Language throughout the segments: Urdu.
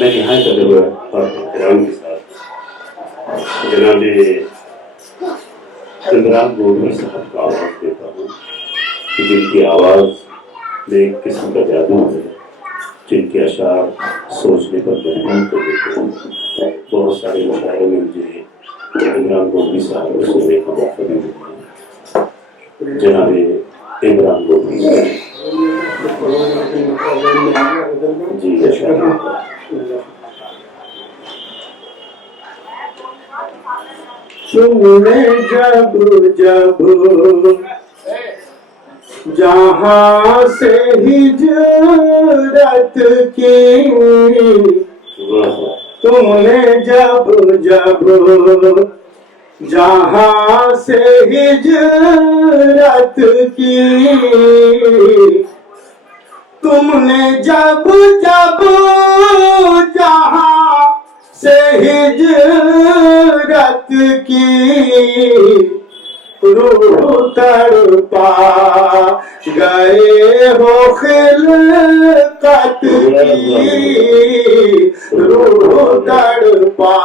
میں نہایت ادب اور احترام کے ساتھ جناب عمران گولوی صاحب کا آواز دیتا ہوں کہ جن کی آواز میں ایک قسم کا جادو ہے، جن کے اشعار سوچنے پر مجبور کر دیتے ہیں۔ بہت سارے مشاعروں میں مجھے عمران گولوی صاحب کو سننے کا موقع بھی ملا ہے۔ جناب عمران گولوی صاحب جی تم نے جب جب جہاں سے ہجرت کی، تم نے جب جب جہاں سے ہجرت کی، تم نے جب جب جہاں سے ہجرت کی، روح تڑپا گئے ہو خلقت کی، روح تڑپا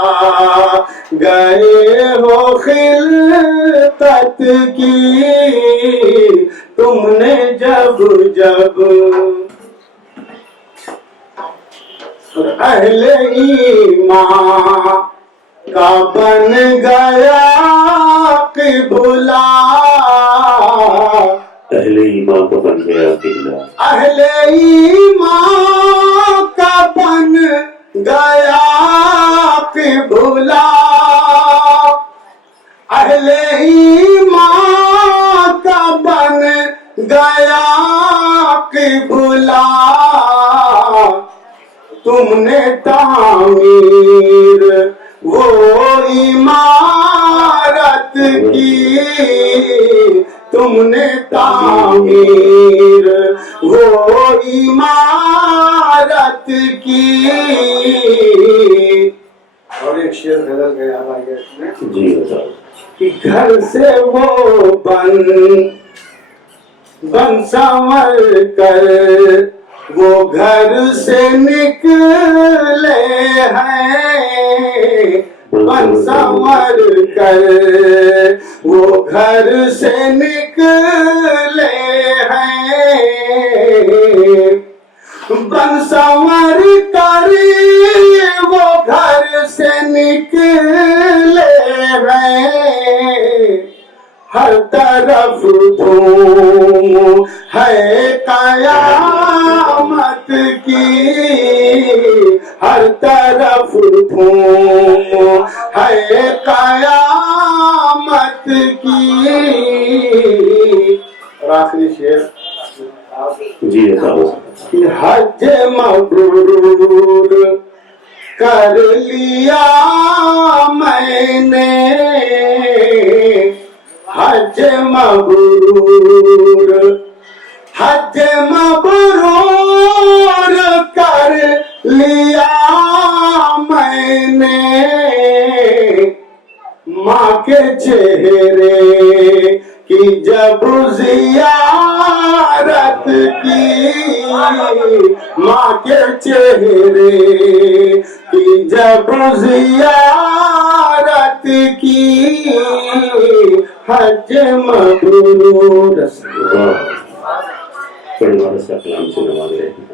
گئے ہو خلقت کی، تم نے جب جب اہل ایمان کا بن گیا قبلہ، اہل ایمان کا بن گیا قبلہ، اہل ایمان کا بن گیا قبلہ، اہل ایمان کا بن گیا قبلہ، تم نے تعمیر وہ عمارت کی، تم نے تعمیر وہ عمارت کی۔ اور ایک شعر بدل گیا جی کہ گھر سے وہ بن سنور کر وہ گھر سے نکلے ہیں، بن سنور کر وہ گھر سے نکلے ہیں، بن سنور کر وہ گھر سے نکلے ہیں، ہر طرف دھوم ہے قیامت کی، ہر طرف دھوم ہے قیامت کی۔ اور آخری شعر جی کہ حج مبرور کر لیا میں نے، حج مبرور، حج مبرور کر لیا میں نے، ماں کے چہرے کی جب زیارت کی، ماں کے چہرے کی جب زیارت کی، حج مبرور۔ پڑھنے سے کلام سے نواز رہے ہیں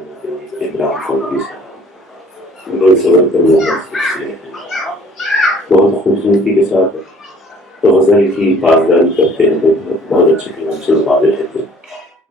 عمران گولوی صاحب، رول صبر کرنے والے بہت خوبصورتی کے ساتھ غزل کی پاسداری کرتے ہیں، بہت اچھے کلام سے نواز رہے تھے۔